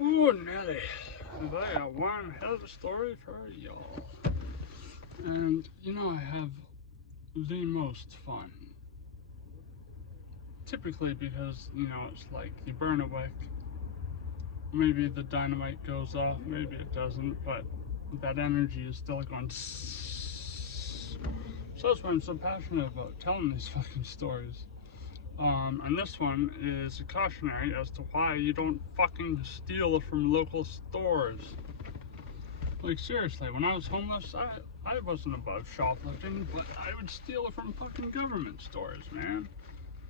Oh, Nelly, have I got one hell of a story for y'all. And, I have the most fun. Typically because, it's like you burn a wick, maybe the dynamite goes off, maybe it doesn't, but that energy is still going. So that's why I'm so passionate about telling these fucking stories. And this one is a cautionary as to why you don't fucking steal from local stores. Like, seriously, when I was homeless, I wasn't above shoplifting, but I would steal from fucking government stores, man.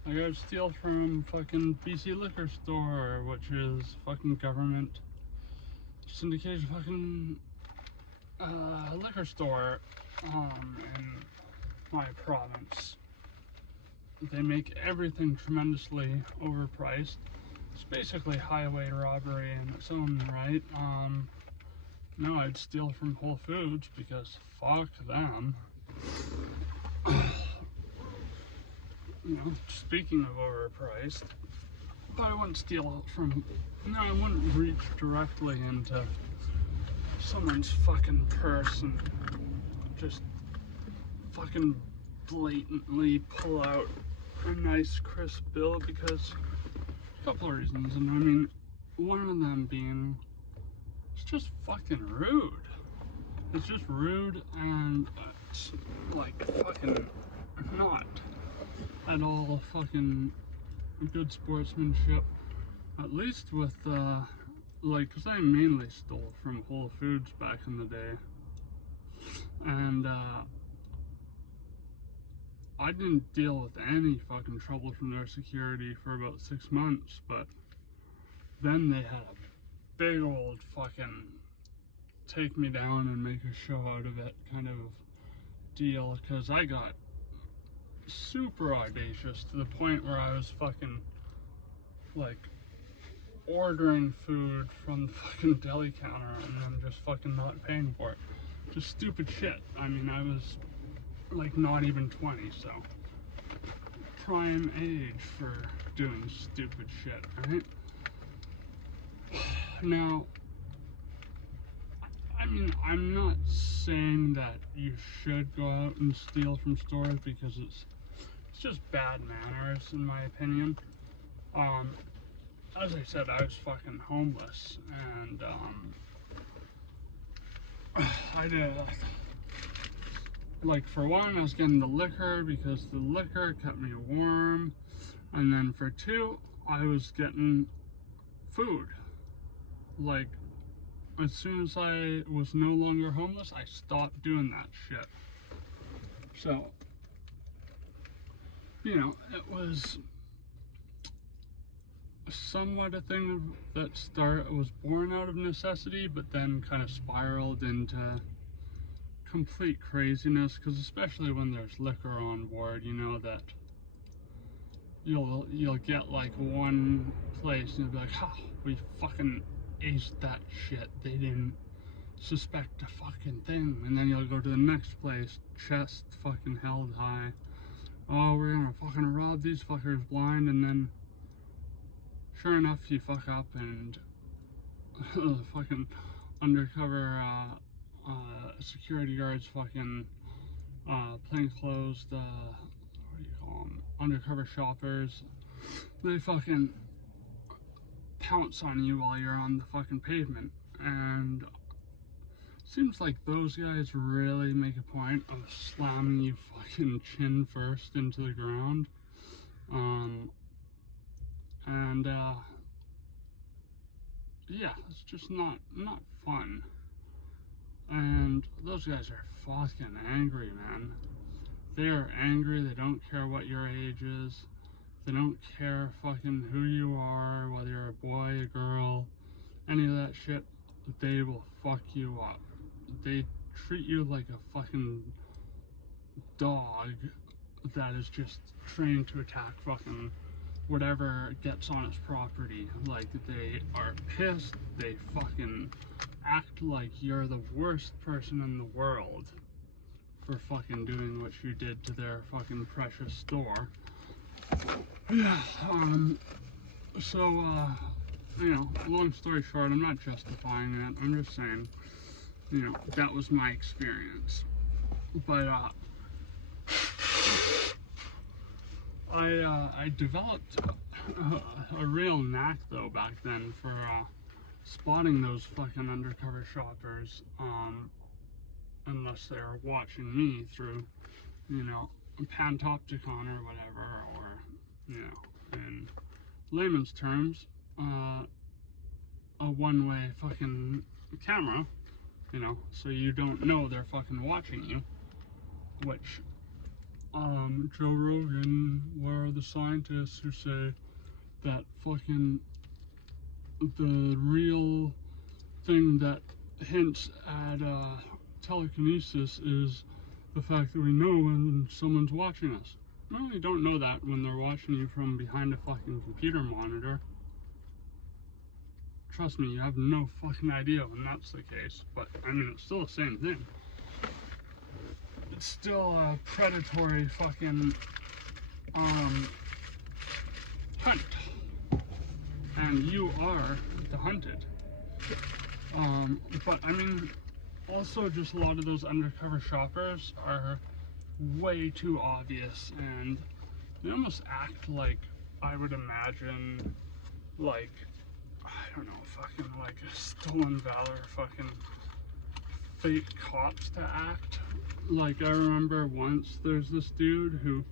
Like, I would steal from fucking BC Liquor Store, which is fucking government syndicated fucking liquor store in my province. They make everything tremendously overpriced. It's basically highway robbery in its own right. No, I'd steal from Whole Foods because fuck them. Speaking of overpriced, but I wouldn't steal from, I wouldn't reach directly into someone's fucking purse and just fucking blatantly pull out a nice crisp bill because a couple of reasons, and I mean, one of them being it's just fucking rude. It's just rude, and it's like fucking not at all fucking good sportsmanship. At least with because I mainly stole from Whole Foods back in the day, and I didn't deal with any fucking trouble from their security for about 6 months, but then they had a big old fucking take me down and make a show out of it kind of deal, because I got super audacious to the point where I was fucking like ordering food from the fucking deli counter and then just fucking not paying for it. Just stupid shit. I mean, I was like not even 20, so prime age for doing stupid shit, right? Now, I mean, I'm not saying that you should go out and steal from stores because it's just bad manners in my opinion. As I said, I was fucking homeless, and I did, like, for one, I was getting the liquor because the liquor kept me warm, and then for two, I was getting food. Like, as soon as I was no longer homeless, I stopped doing that shit. So, it was somewhat a thing that was born out of necessity, but then kind of spiraled into complete craziness, because especially when there's liquor on board, that you'll get like one place and you'll be like, we fucking aced that shit, they didn't suspect a fucking thing. And then you'll go to the next place, chest fucking held high, oh, we're gonna fucking rob these fuckers blind, and then sure enough you fuck up and the fucking undercover security guards fucking plainclothes, what do you call them, undercover shoppers, they fucking pounce on you while you're on the fucking pavement. And seems like those guys really make a point of slamming you fucking chin first into the ground. Yeah, it's just not fun. And those guys are fucking angry, man. They are angry, they don't care what your age is. They don't care fucking who you are, whether you're a boy, a girl, any of that shit. They will fuck you up. They treat you like a fucking dog that is just trained to attack fucking whatever gets on its property. Like, they are pissed, they fucking act like you're the worst person in the world for fucking doing what you did to their fucking precious store. Yeah, you know, long story short, I'm not justifying it. I'm just saying, you know, that was my experience. But I developed a real knack though back then for spotting those fucking undercover shoppers, unless they're watching me through, you know, Pantopticon or whatever, or, you know, in layman's terms, a one-way fucking camera, you know, so you don't know they're fucking watching you, which, Joe Rogan, where are the scientists who say that fucking the real thing that hints at telekinesis is the fact that we know when someone's watching us. Well, you don't know that when they're watching you from behind a fucking computer monitor. Trust me, you have no fucking idea when that's the case, but I mean, it's still the same thing. It's still a predatory fucking hunt, and you are the hunted. But I mean, also just a lot of those undercover shoppers are way too obvious, and they almost act like, I would imagine, like, I don't know, fucking like a stolen valor fucking fake cops to act. Like, I remember once there's this dude who,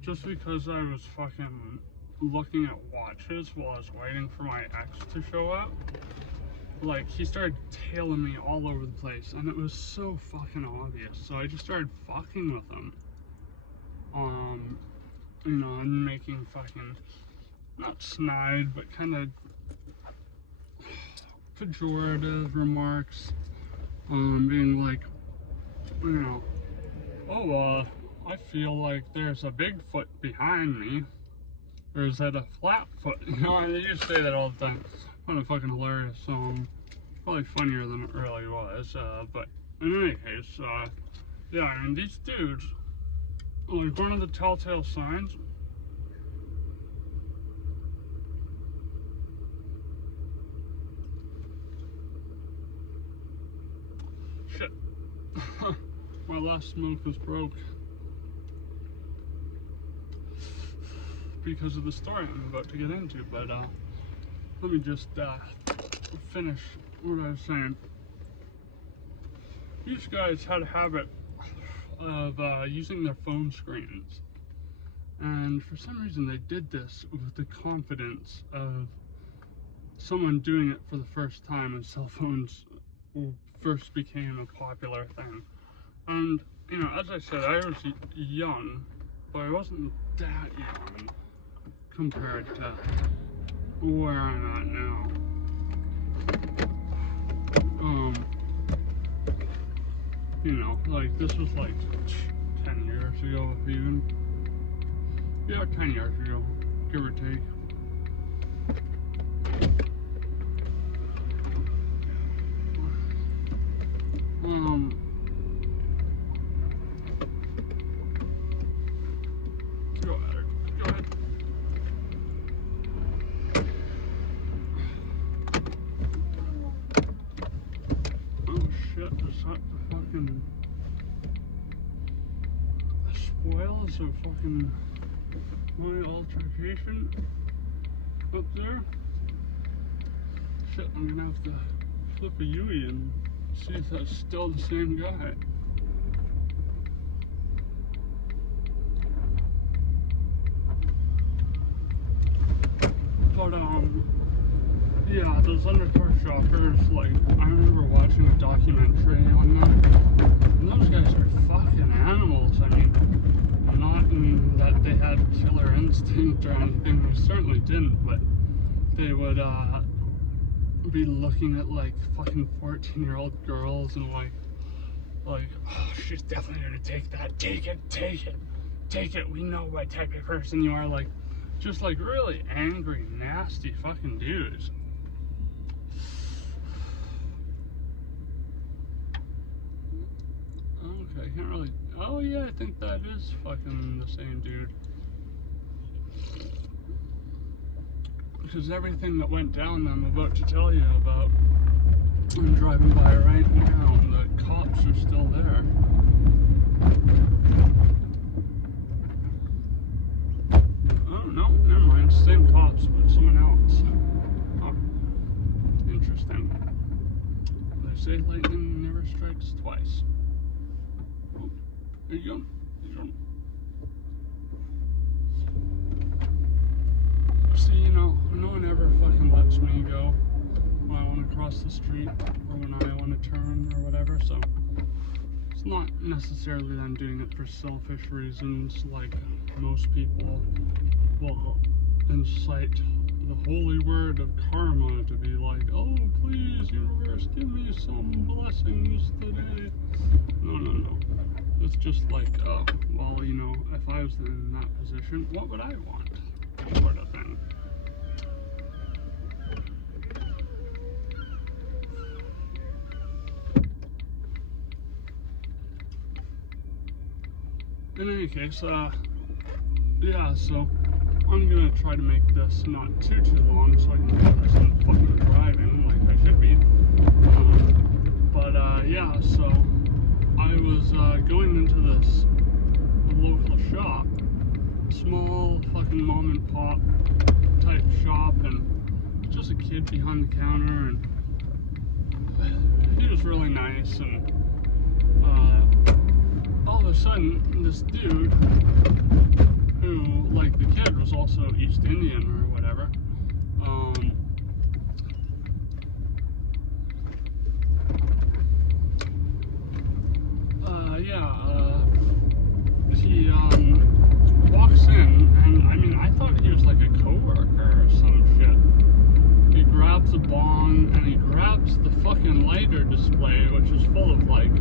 just because I was fucking looking at watches while I was waiting for my ex to show up, like, he started tailing me all over the place, and it was so fucking obvious. So I just started fucking with him. You know, and making fucking, not snide, but kind of pejorative remarks. Being like, you know, oh, I feel like there's a Bigfoot behind me. Or is that a flat foot? You know, they just say that all the time. Kind of fucking hilarious. Probably funnier than it really was. But in any case, yeah, I mean, these dudes, like, one of the telltale signs, shit, my last smoke was broke because of the story I'm about to get into, but let me just finish what I was saying. These guys had a habit of using their phone screens, and for some reason they did this with the confidence of someone doing it for the first time when cell phones first became a popular thing. And, you know, as I said, I was young, but I wasn't that young compared to where I'm at now. You know, like, this was like 10 years ago, even. Yeah, 10 years ago, give or take. Go ahead. Go ahead. Oh shit, is that the fucking spoils of fucking my altercation up there? Shit, I'm gonna have to flip a Yui and see if that's still the same guy. But, yeah, those undercover shoppers, like, I remember watching a documentary on them, and those guys are fucking animals. I mean, not in that they had killer instinct or anything, they certainly didn't, but they would, be looking at, like, fucking 14-year-old girls and, like, oh, she's definitely gonna take that, take it, we know what type of person you are, like, just, like, really angry, nasty fucking dudes. Okay, I can't really, oh yeah, I think that is fucking the same dude. because everything that went down that I'm about to tell you about, I'm driving by right now, and the cops are still there. Oh, no, never mind. Same cops, but someone else. Oh, interesting. They say lightning never strikes twice. Oh, there you go. There you go. See, you know, no one ever fucking lets me go when I want to cross the street or when I want to turn or whatever, so it's not necessarily them doing it for selfish reasons like most people will incite the holy word of karma to be like, oh, please, universe, give me some blessings today. No. It's just like, oh, well, you know, if I was in that position, what would I want? Sort of thing. In any case, yeah, so I'm gonna try to make this not too long so I can get this in fucking driving like I should be. Yeah, so I was going into this local shop, small fucking mom and pop type shop, and just a kid behind the counter, and he was really nice, and all of a sudden this dude, who, like the kid, was also East Indian or whatever, he walks in, and I mean, I thought he was like a coworker or some shit. He grabs a bong and he grabs the fucking lighter display, which is full of like,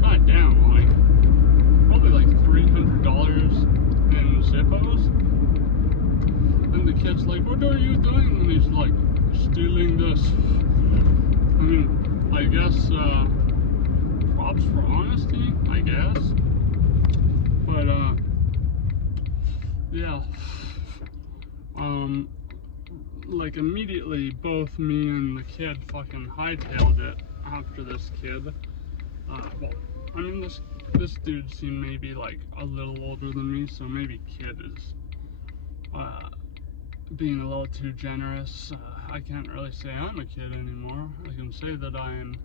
goddamn, like probably like $300 in Zippos. And the kid's like, what are you doing? And he's like, stealing this. I mean, I guess props for honesty, I guess. But yeah, like immediately both me and the kid fucking hightailed it after this kid. Well, I mean, this dude seemed maybe like a little older than me, so maybe kid is being a little too generous. I can't really say I'm a kid anymore. I can say that I'm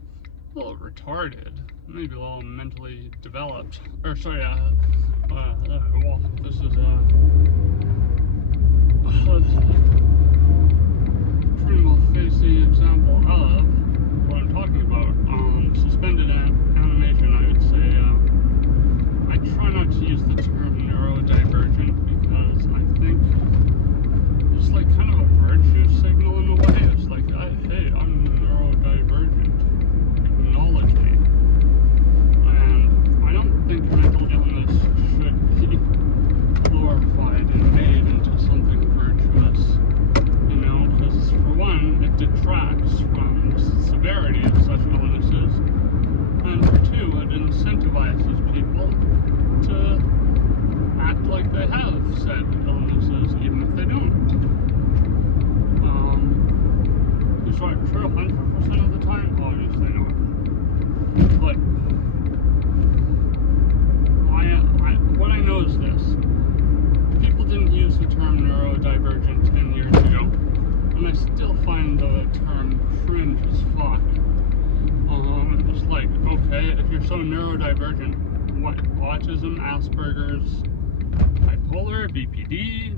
a little retarded, maybe a little mentally developed. Or sorry, well, this is prima facie example of what I'm talking about. Suspended animation, I would say. I try not to use the term neurodivergent because I think it's like kind of a virtue signal in a way. It's like, hey, I'm neurodivergent. Acknowledge me. And I don't think mental illness should be glorified and made into something virtuous. You know, because for one, it detracts from the severity of such illnesses. And for two, it incentivizes people to act like they have said illnesses, even if they don't. Is that true 100% of the time? Obviously not. But what I know is this. People didn't use the term neurodivergent 10 years ago, and I still find the term cringe as fuck. It's like, okay, if you're so neurodivergent, what, autism, Asperger's, bipolar, BPD,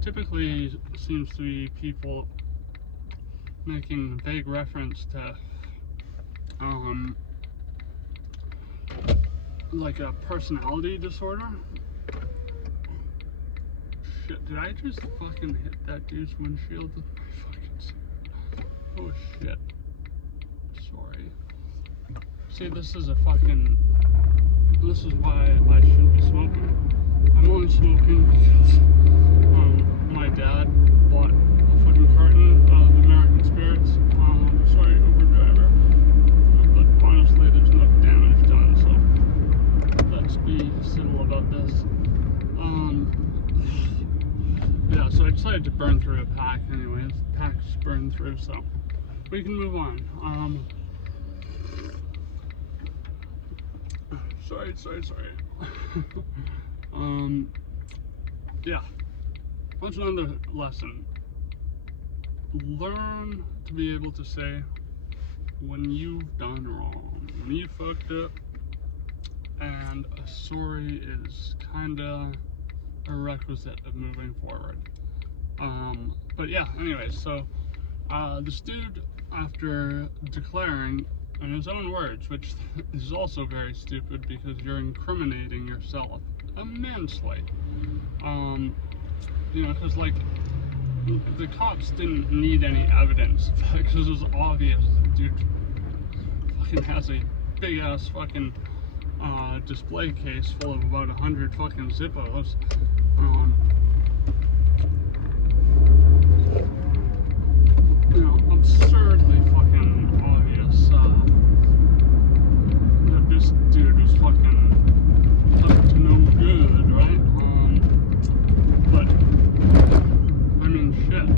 typically seems to be people making vague reference to, like a personality disorder. Shit, did I just fucking hit that dude's windshield with my fucking sword? Oh shit. Sorry. See, this is why I shouldn't be smoking. I'm only smoking because my dad bought a fucking carton of American Spirits. Sorry, Uber driver. But honestly, there's no damage done, so let's be civil about this. yeah, so I decided to burn through a pack anyways. The pack's burned through, so we can move on. Sorry. Yeah, that's another lesson. Learn to be able to say when you've done wrong, when you fucked up, and a sorry is kinda a requisite of moving forward. But yeah, anyways, so this dude, after declaring in his own words, which is also very stupid because you're incriminating yourself immensely. Because like the cops didn't need any evidence because it was obvious the dude fucking has a big ass fucking display case full of about 100 fucking Zippos. Absurdly fucking obvious that this dude is fucking up to no good, right? But I mean, shit.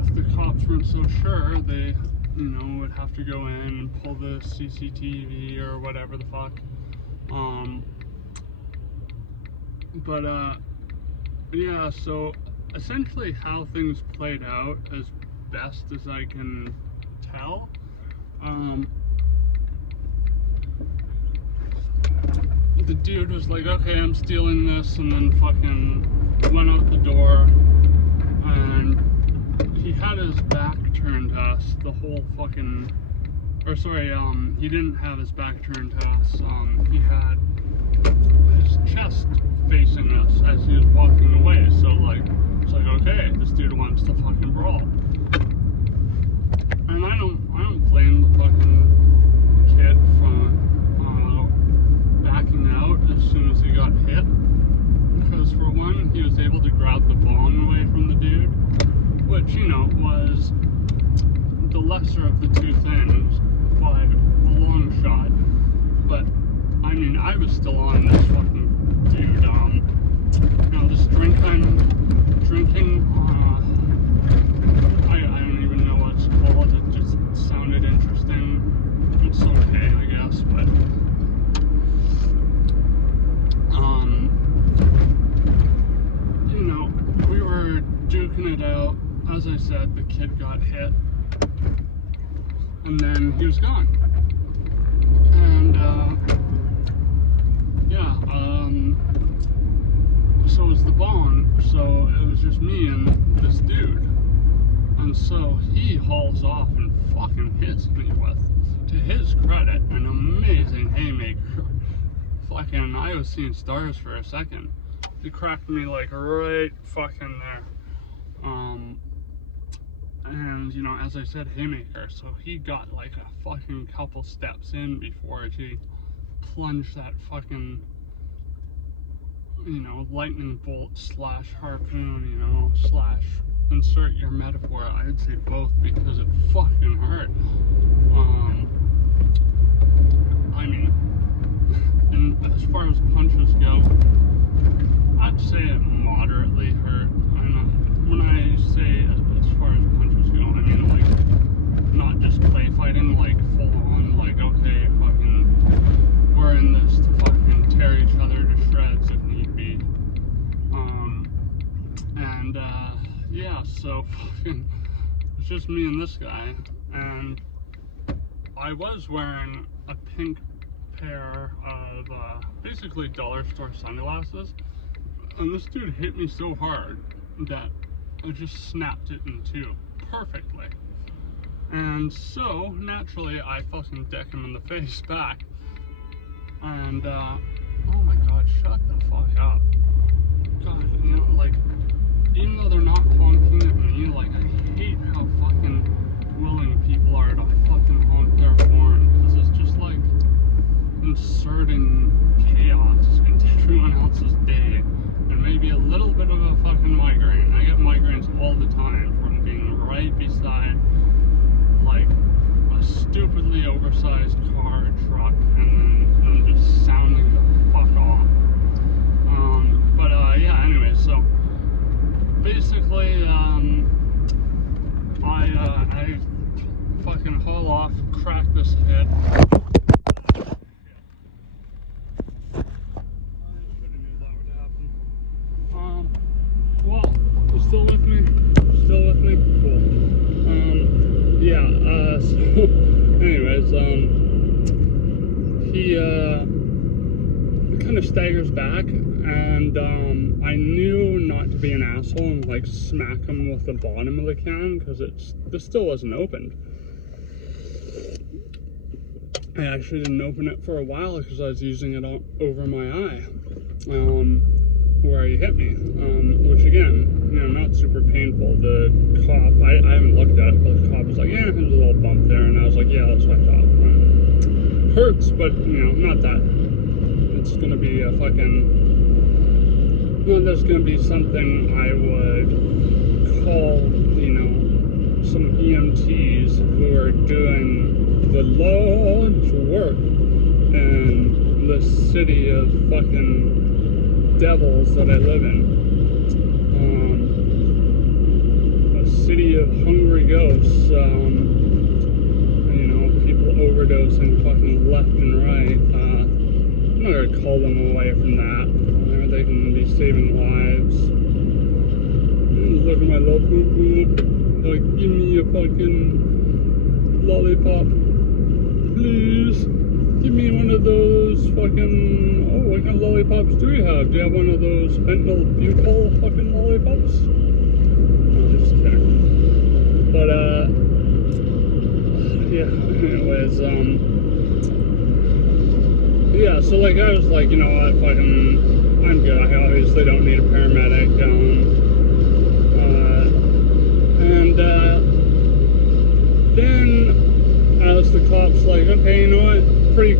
If the cops weren't so sure, they, would have to go in and pull the CCTV or whatever the fuck. But yeah, so essentially how things played out as best as I can tell, the dude was like, okay, I'm stealing this, and then fucking went out the door, and he had his back turned to us the whole fucking, he didn't have his back turned to us, he had his chest facing us as he was walking away, so it's like, okay, this dude wants to fucking brawl. And I don't blame the fucking kid for backing out as soon as he got hit, because for one, he was able to grab the bong away from the dude, which, was the lesser of the two things by a long shot. But I mean, I was still on this fucking dude. This drink I'm drinking, I don't even know what it's called. It just sounded interesting. It's okay, I guess, but we were duking it out. As I said, the kid got hit, and then he was gone. And so it was the bong, so it was just me and this dude. And so he hauls off and fucking hits me with, to his credit, an amazing haymaker. Fucking, I was seeing stars for a second. He cracked me like right fucking there. And as I said, haymaker, so he got like a fucking couple steps in before he plunged that fucking, lightning bolt / harpoon, / insert your metaphor. I'd say both because it fucking hurt. I mean, and as far as punches go, I'd say it moderately hurt. When I say as far as punches go, I mean like not just play fighting, like full on, like okay, fucking we're in this to fucking tear each other to shreds if need be. Yeah, so fucking it's just me and this guy, and I was wearing a pink pair of basically dollar store sunglasses, and this dude hit me so hard that I just snapped it in two perfectly. And so naturally I fucking deck him in the face back, and oh my god, shut the fuck up. God, like, even though they're not honking at me, like, I hate how fucking willing people are to fucking honk their horn, because it's just like inserting chaos into everyone else's day, and maybe a little bit of a fucking migraine. I get migraines all the time from being right beside like a stupidly oversized car truck, and then I'm just sounding the fuck off. Yeah, anyway, so basically, I fucking haul off, crack this head. Well, you still with me? Still with me? Cool. Yeah, so, anyways, he, kind of staggers back, and, I knew not to be an asshole and, like, smack him with the bottom of the can, because this still wasn't opened. I actually didn't open it for a while, because I was using it over my eye. Where he hit me, which again, you know, not super painful. The cop, I haven't looked at it, but the cop was like, yeah, there's a little bump there, and I was like, yeah, that's what I thought. Hurts, but, you know, not that. It's gonna be a fucking, well, there's gonna be something I would call, you know, some EMTs who are doing the Lord's work in the city of fucking devils that I live in. A city of hungry ghosts, you know, people overdosing fucking left and right. I'm not gonna call them away from that. They can be saving lives. Look at my little poo-poo. Like, give me a fucking lollipop. Please. Give me one of those fucking, oh, what kind of lollipops do you have? Do you have one of those fentanyl butyl fucking lollipops? No, just kidding. But, yeah, anyways, yeah, so, like, I was like, you know what, fucking, I'm good. I obviously don't need a paramedic, then, as the cop's like, okay, you know what, pretty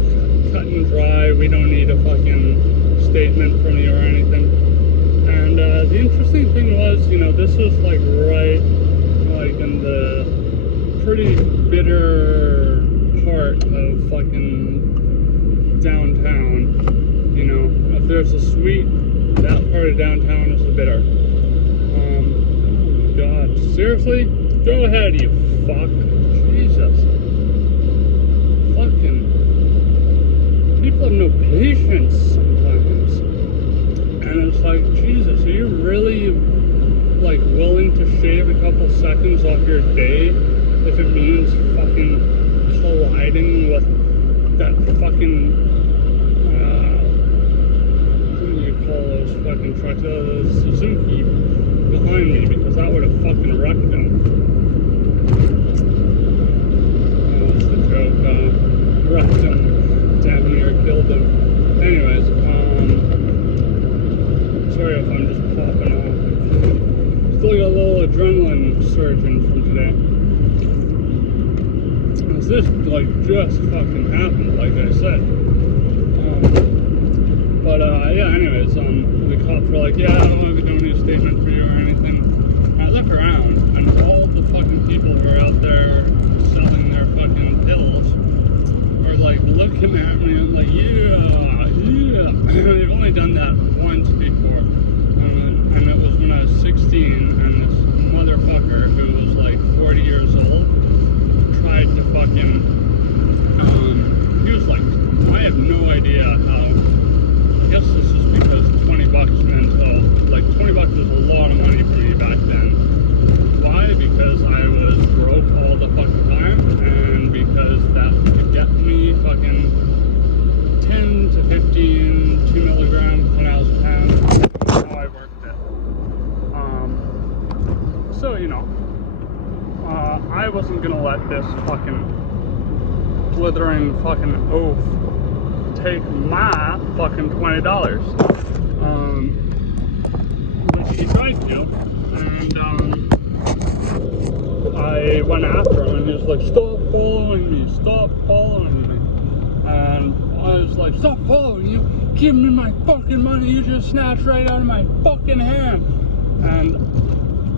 cut and dry, we don't need a fucking statement from you or anything. And the interesting thing was, you know, this was like right like in the pretty bitter part of fucking downtown. You know, if there's a sweet, that part of downtown is the bitter. Oh God, seriously? Go ahead, you fuck. Jesus. Fucking people have no patience sometimes. And it's like, Jesus, are you really like willing to shave a couple seconds off your day if it means fucking colliding with that fucking what do you call those fucking trucks? The Suzuki behind me, because that would have fucking wrecked them. That's the joke. Wrecked them. Damn near killed them. Anyways, sorry if I'm just popping off. Still got a little adrenaline surging from today. This like just fucking happened, like I said. Yeah, anyways, the cops were like, yeah, I don't need a statement for you or anything. And I look around, and all the fucking people who are out there selling their fucking pills are like looking at me and like, yeah. They've only done that once before, and it was when I was 16, and this motherfucker who was like 40 years old tried to fucking, he was like, I have no idea how, I guess this is because 20 bucks meant, like 20 bucks was a lot of money for me back then. Why? Because I was broke all the fucking time, and because that could get me fucking 10 to 15 2 milligrams when I was 10. That's how I worked it. So, you know, I wasn't gonna let this fucking blithering fucking oaf take my fucking $20. But he tried to, and I went after him, and he was like, stop following me, and I was like, stop following you, give me my fucking money, you just snatched right out of my fucking hand. And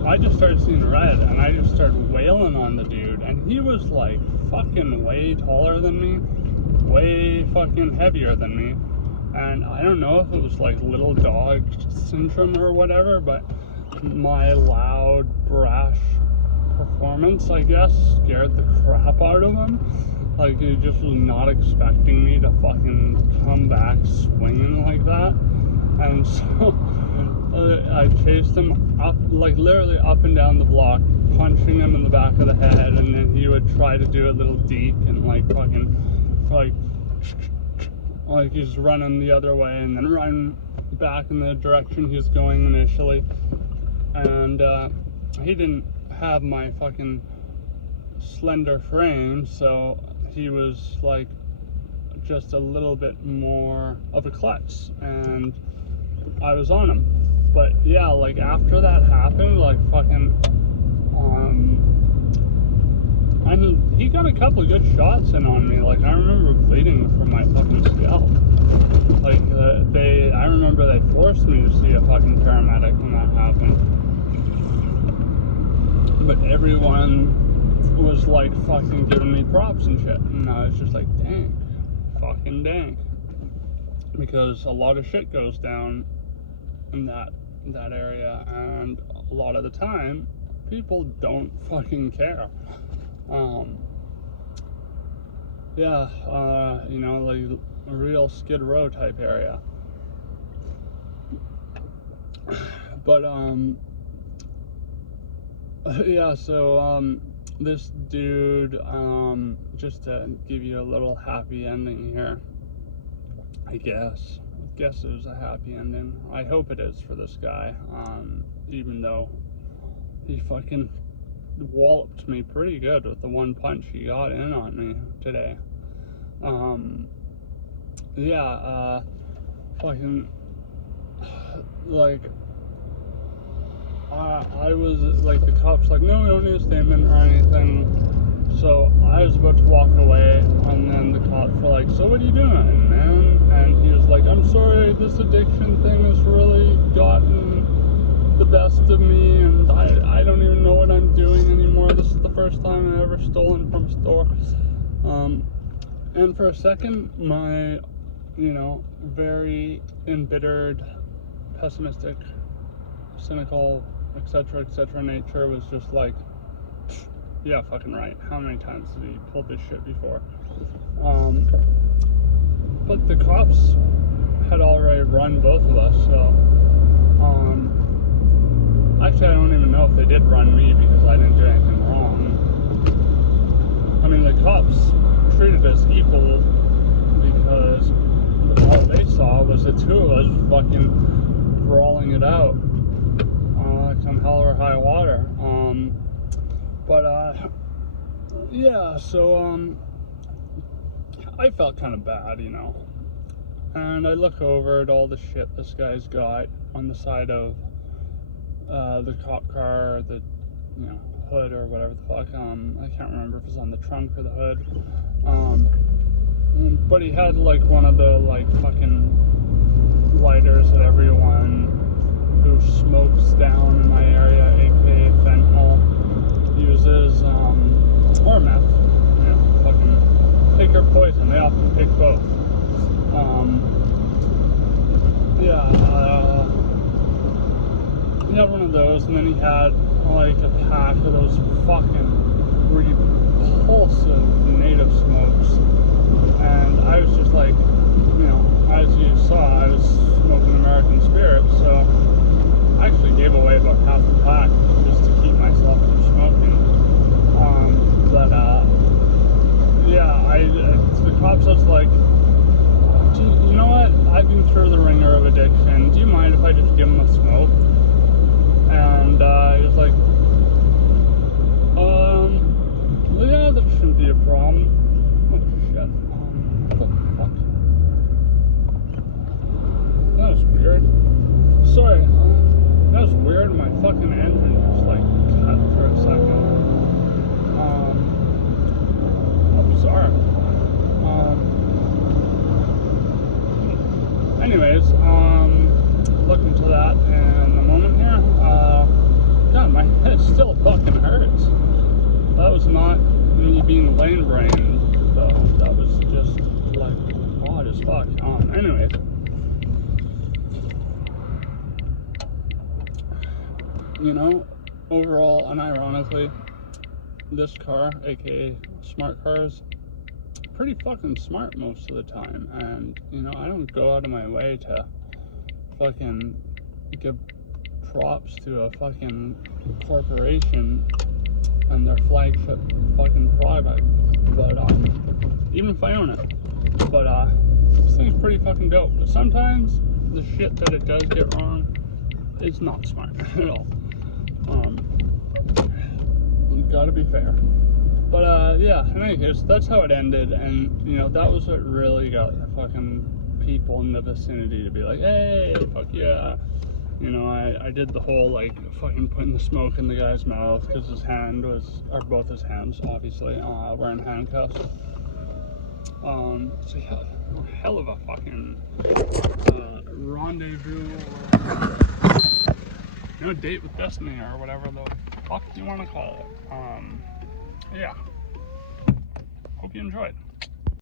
I just started seeing red, and I just started wailing on the dude, and he was like fucking way taller than me, way fucking heavier than me. And I don't know if it was like little dog syndrome or whatever, but my loud, brash performance, I guess, scared the crap out of him. Like, he just was not expecting me to fucking come back swinging like that. And so I chased him up, like literally up and down the block, punching him in the back of the head, and then he would try to do a little deke and like fucking like he's running the other way and then run back in the direction he was going initially. And he didn't have my fucking slender frame, so he was like just a little bit more of a klutz, and I was on him. But yeah, like after that happened, like fucking and he got a couple of good shots in on me. Like I remember bleeding from my fucking scalp. Like I remember they forced me to see a fucking paramedic when that happened. But everyone was like fucking giving me props and shit, and I was just like, dang, fucking dang, because a lot of shit goes down in that area, and a lot of the time people don't fucking care. You know, like a real Skid Row type area. But yeah, so this dude, just to give you a little happy ending here, I guess it was a happy ending. I hope it is for this guy, even though he fucking walloped me pretty good with the one punch he got in on me today. Fucking, like, I was, like, the cops like, no, we don't need a statement or anything. So I was about to walk away, and then the cops were like, so what are you doing, man? And he was like, I'm sorry, this addiction thing has really gotten the best of me, and I don't even know what I'm doing anymore. This is the first time I've ever stolen from a store. And for a second, my, you know, very embittered, pessimistic, cynical, etc., nature was just like, yeah, fucking right. How many times did he pull this shit before? But the cops had already run both of us, so, actually, I don't even know if they did run me because I didn't do anything wrong. I mean, the cops treated us equal because all they saw was the two of us fucking brawling it out, come hell or high water. Yeah, so, I felt kind of bad, you know. And I look over at all the shit this guy's got on the side of the cop car, or the, you know, hood or whatever the fuck. I can't remember if it's on the trunk or the hood. But he had like one of the like fucking lighters that everyone who smokes down in my area, aka fentanyl, uses, or meth. You know, fucking pick or poison. They often pick both. He had one of those, and then he had like a pack of those fucking repulsive native smokes. And I was just like, you know, as you saw, I was smoking American Spirit, so I actually gave away about half the pack just to keep myself from smoking. The cops was like, you know what, I've been through the ringer of addiction, do you mind if I just give him a smoke? And he was like, yeah, that shouldn't be a problem. Oh shit, what the fuck? That was weird. Sorry, that was weird, my fucking engine just like cut for a second. How bizarre. Anyways, look into that in a moment here. God, my head still fucking hurts. That was not me being lane brained, though. That was just like as fuck. Anyways. You know, overall, unironically, this car, aka smart cars, pretty fucking smart most of the time. And, you know, I don't go out of my way to fucking give props to a fucking corporation and their flagship fucking product. But, even if I own it. But, this thing's pretty fucking dope. But sometimes the shit that it does get wrong is not smart at all. Gotta be fair. But yeah, in any case, that's how it ended, and you know, that was what really got the fucking people in the vicinity to be like, hey, fuck yeah. You know, I did the whole like fucking putting the smoke in the guy's mouth because his hand was, or both his hands obviously, were in handcuffs. So yeah, hell of a fucking rendezvous, you know, date with destiny or whatever the fuck you want to call it. Yeah. Hope you enjoyed.